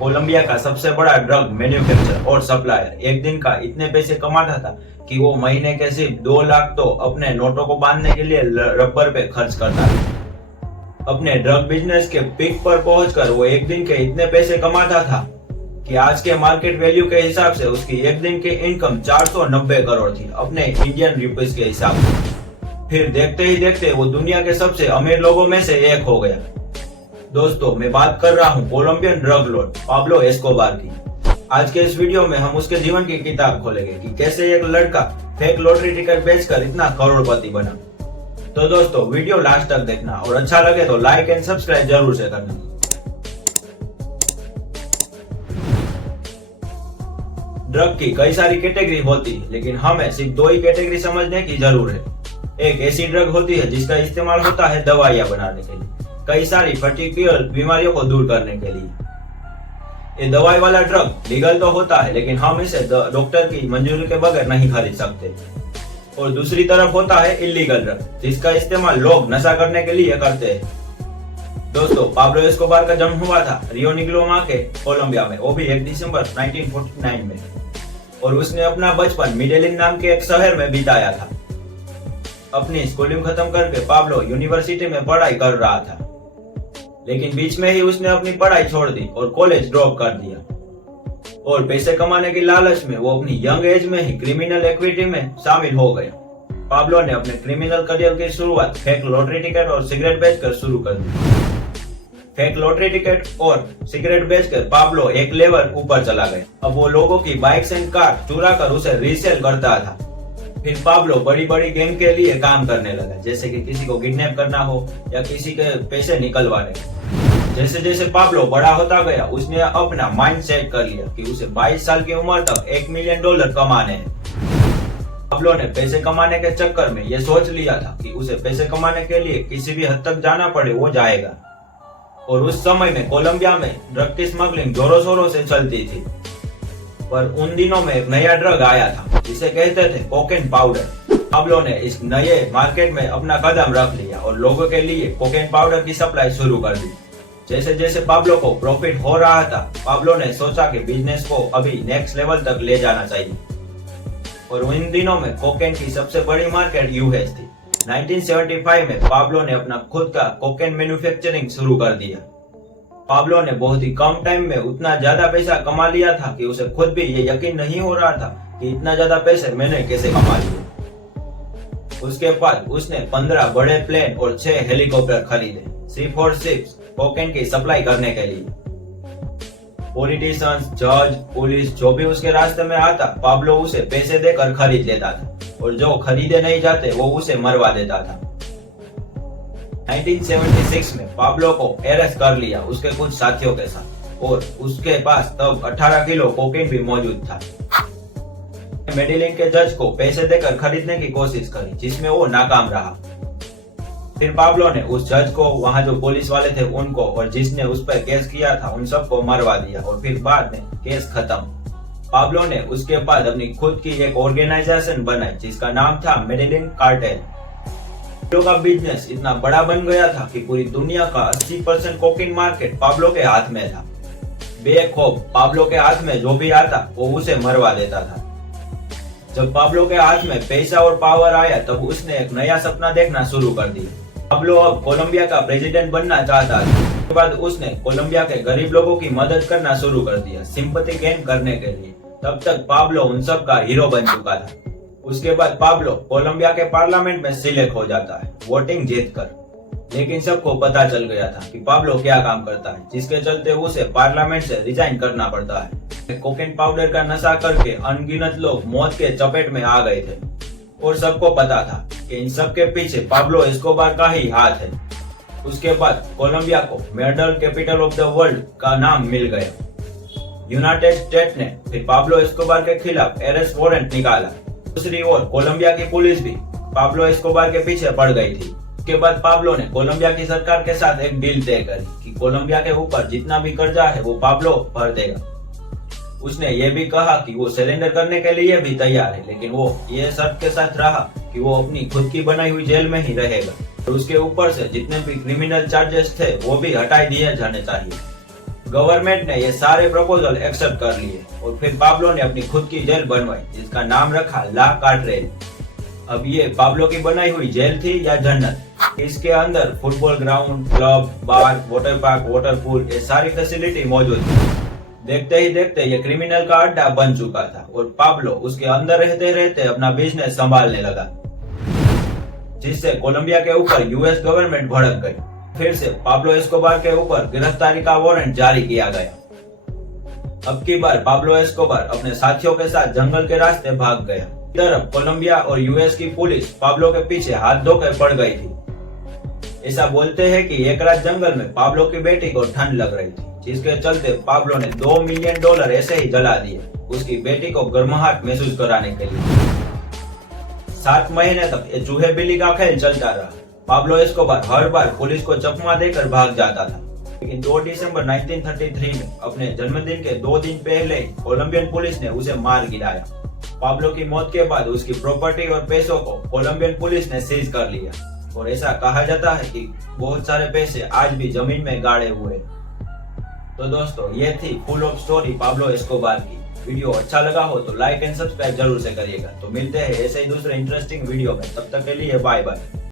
Colombia का सबसे बड़ा ड्रग मैन्युफैक्चरर और सप्लायर एक दिन का इतने पैसे कमाता था कि वो महीने के सिर्फ 2 लाख तो अपने नोटों को बांधने के लिए रबर पे खर्च करता था। अपने ड्रग बिजनेस के पीक पर पहुंचकर वो एक दिन के इतने पैसे कमाता था कि आज के मार्केट वैल्यू के हिसाब से उसकी एक दिन की इनकम 490 करोड़ थी अपने इंडियन रुपीस के हिसाब से। फिर देखते ही देखते वो दुनिया के सबसे अमीर लोगों में से एक हो गया। दोस्तों, मैं बात कर रहा हूँ Colombian drug lord Pablo Escobar की। आज के इस वीडियो में हम उसके जीवन की किताब खोलेंगे कि कैसे एक लड़का फेक लॉटरी टिकट बेचकर इतना करोड़पति बना। तो दोस्तों, वीडियो लास्ट तक देखना और अच्छा लगे तो लाइक एंड सब्सक्राइब जरूर से करना। ड्रग की कई सारी कैटेगरी होती है, लेकिन हमें सिर्फ 2 ही कैटेगरी समझने की जरूर है। एक ऐसी ड्रग होती है जिसका इस्तेमाल होता है दवाइयां बनाने के लिए, कई सारी पर्टिकुलर बीमारियों को दूर करने के लिए। ये दवाई वाला ड्रग लीगल तो होता है, लेकिन हम इसे डॉक्टर की मंजूरी के बगैर नहीं खरीद सकते। और दूसरी तरफ होता है इलीगल ड्रग, जिसका इस्तेमाल लोग नशा करने के लिए करते हैं। दोस्तों, पाब्लो एस्कोबार का जन्म हुआ था रियो निग्रोमा के कोलंबिया में, वो भी 1 दिसंबर 1949 में। और उसने अपना बचपन मेडेलिन नाम के एक शहर में बिताया था। अपनी स्कूलिंग खत्म करके पाब्लो यूनिवर्सिटी में पढ़ाई कर रहा था, लेकिन बीच में ही उसने अपनी पढ़ाई छोड़ दी और कॉलेज ड्रॉप कर दिया। और पैसे कमाने की लालच में वो अपनी यंग एज में ही क्रिमिनल एक्टिविटी में शामिल हो गया। पाब्लो ने अपने क्रिमिनल करियर की शुरुआत फेक लॉटरी टिकट और सिगरेट बेचकर शुरू कर दी। फेक लॉटरी टिकट और सिगरेट बेचकर पाब्लो एक लेवल ऊपर चला गया। अब वो लोगों की बाइक्स एंड कार चुरा कर उसे रीसेल करता था। फिर पाब्लो बड़ी बड़ी गैंग के लिए काम करने लगा, जैसे कि किसी को किडनैप करना हो या किसी के पैसे निकलवाने। जैसे जैसे पाब्लो बड़ा होता गया, उसने अपना माइंड सेट कर लिया कि उसे 22 साल की उम्र तक $1 मिलियन कमाने हैं। पाब्लो ने पैसे कमाने के चक्कर में ये सोच लिया था कि उसे पैसे कमाने के लिए किसी भी हद तक जाना पड़े वो जाएगा। और उस समय में कोलंबिया में ड्रग की स्मगलिंग जोरों शोरों से चलती थी। पर उन दिनों में एक नया ड्रग आया था जिसे कहते थे कोकेन पाउडर। पाब्लो ने इस नए मार्केट में अपना कदम रख लिया और लोगों के लिए कोकेन पाउडर की सप्लाई शुरू कर दी। जैसे जैसे पाब्लो को प्रॉफिट हो रहा था, पाब्लो ने सोचा कि बिजनेस को अभी नेक्स्ट लेवल तक ले जाना चाहिए। और इन दिनों में कोकेन की सबसे बड़ी मार्केट यूएस थी। 1975 में पाब्लो ने अपना खुद का कोकेन मैन्युफैक्चरिंग शुरू कर दिया। पाब्लो ने बहुत ही कम टाइम में उतना ज्यादा पैसा कमा लिया था कि उसे खुद भी ये यकीन नहीं हो रहा था कि इतना ज्यादा पैसे मैंने कैसे कमा लिए। उसके बाद उसने 15 बड़े प्लेन और 6 हेलीकॉप्टर खरीदे, सिर्फ और सिर्फ कोकेन की सप्लाई करने के लिए। पॉलिटिशियंस, जज, पुलिस जो भी उसके रास्ते में आता, पाब्लो उसे पैसे देकर खरीद लेता था, और जो खरीदे नहीं जाते वो उसे मरवा देता था। 1976 में पाब्लो को अरेस्ट कर लिया उसके कुछ साथियों के साथ, और उसके पास तब 18 किलो कोकेन भी मौजूद था। मेडेलिन के जज को पैसे देकर खरीदने की कोशिश करी, जिसमें वो नाकाम रहा। फिर पाब्लो ने उस जज को, वहां जो पुलिस वाले थे उनको, और जिसने उस पर केस किया था उन सबको मरवा दिया, और फिर बाद में केस खत्म। पाब्लो ने उसके बाद अपनी खुद की एक ऑर्गेनाइजेशन बनाई जिसका नाम था मेडेलिन कार्टेल। पाब्लो का बिजनेस इतना बड़ा बन गया था कि पूरी दुनिया का 80% कोकेन मार्केट पाब्लो के हाथ में था। बेखौफ पाब्लो के हाथ में जो भी आता वो उसे मरवा देता था। जब पाब्लो के हाथ में पैसा और पावर आया, तब उसने एक नया सपना देखना शुरू कर दिया। पाब्लो अब कोलंबिया का प्रेसिडेंट बनना चाहता था। उसके बाद उसने कोलंबिया के गरीब लोगों की मदद करना शुरू कर दिया, सिंपैथी गेन करने के लिए। तब तक पाब्लो उन सब का हीरो बन चुका था। उसके बाद पाब्लो कोलंबिया के पार्लियामेंट में सिलेक्ट हो जाता है, वोटिंग जीतकर। लेकिन सबको पता चल गया था कि पाब्लो क्या काम करता है, जिसके चलते उसे पार्लियामेंट से रिजाइन करना पड़ता है। कोकेन पाउडर का नशा करके अनगिनत लोग मौत के चपेट में आ गए थे, और सबको पता था कि इन सब के पीछे पाब्लो एस्कोबार का ही हाथ है। उसके बाद कोलंबिया को murder capital of the world का नाम मिल गया। यूनाइटेड स्टेट ने फिर पाब्लो एस्कोबार के खिलाफ अरेस्ट वारंट निकाला। दूसरी ओर कोलंबिया की पुलिस भी पाब्लो एस्कोबार के पीछे पड़ गई थी। उसके बाद पाब्लो ने कोलंबिया की सरकार के साथ एक डील तय करी कि कोलंबिया के ऊपर जितना भी कर्जा है वो पाब्लो भर देगा। उसने ये भी कहा कि वो सरेंडर करने के लिए भी तैयार है, लेकिन वो ये शर्त के साथ रहा कि वो अपनी खुद की बनाई हुई जेल में ही रहेगा और उसके ऊपर से जितने भी क्रिमिनल चार्जेस थे वो भी हटा दिए जाने चाहिए। गवर्नमेंट ने ये सारे प्रपोजल एक्सेप्ट कर लिए और फिर पाब्लो ने अपनी खुद की जेल बनवाई जिसका नाम रखा ला कार्टेल। अब ये पाब्लो की बनाई हुई जेल थी या जन्नत। इसके अंदर फुटबॉल ग्राउंड, क्लब, बार, वाटर पार्क, वाटर पूल ये सारी फैसिलिटी मौजूद थी। देखते ही देखते ये क्रिमिनल का अड्डा बन चुका था और पाब्लो उसके अंदर रहते रहते अपना बिजनेस संभालने लगा, जिससे कोलंबिया के ऊपर यूएस गवर्नमेंट भड़क गई। फिर से पाब्लो एस्कोबार के ऊपर गिरफ्तारी का वारंट जारी किया गया। अब की बार पाब्लो एस्कोबार अपने साथियों के साथ जंगल के रास्ते भाग गया। तरफ कोलंबिया और यूएस की पुलिस पाब्लो के पीछे हाथ धोकर पड़ गई थी। ऐसा बोलते हैं कि एक रात जंगल में पाब्लो की बेटी को ठंड लग रही थी, जिसके चलते पाब्लो ने $2 मिलियन ऐसे ही जला दिए उसकी बेटी को गर्माहट महसूस कराने के लिए। 7 महीने तक ये चूहे बिल्ली का खेल चलता रहा। पाब्लो एस्कोबार हर बार पुलिस को चकमा देकर भाग जाता था, लेकिन 2 दिसंबर 1933 में अपने जन्मदिन के 2 दिन पहले ही कोलंबियन पुलिस ने उसे मार गिराया। पाब्लो की मौत के बाद उसकी प्रॉपर्टी और पैसों को कोलंबियन पुलिस ने सीज कर लिया और ऐसा कहा जाता है कि बहुत सारे पैसे आज भी जमीन में गाड़े हुए। तो दोस्तों, ये थी full of story Pablo Escobar की। वीडियो अच्छा लगा हो तो लाइक एंड सब्सक्राइब जरूर से करिएगा। तो मिलते हैं ऐसे ही दूसरे इंटरेस्टिंग वीडियो में, तब तक के लिए बाय बाय।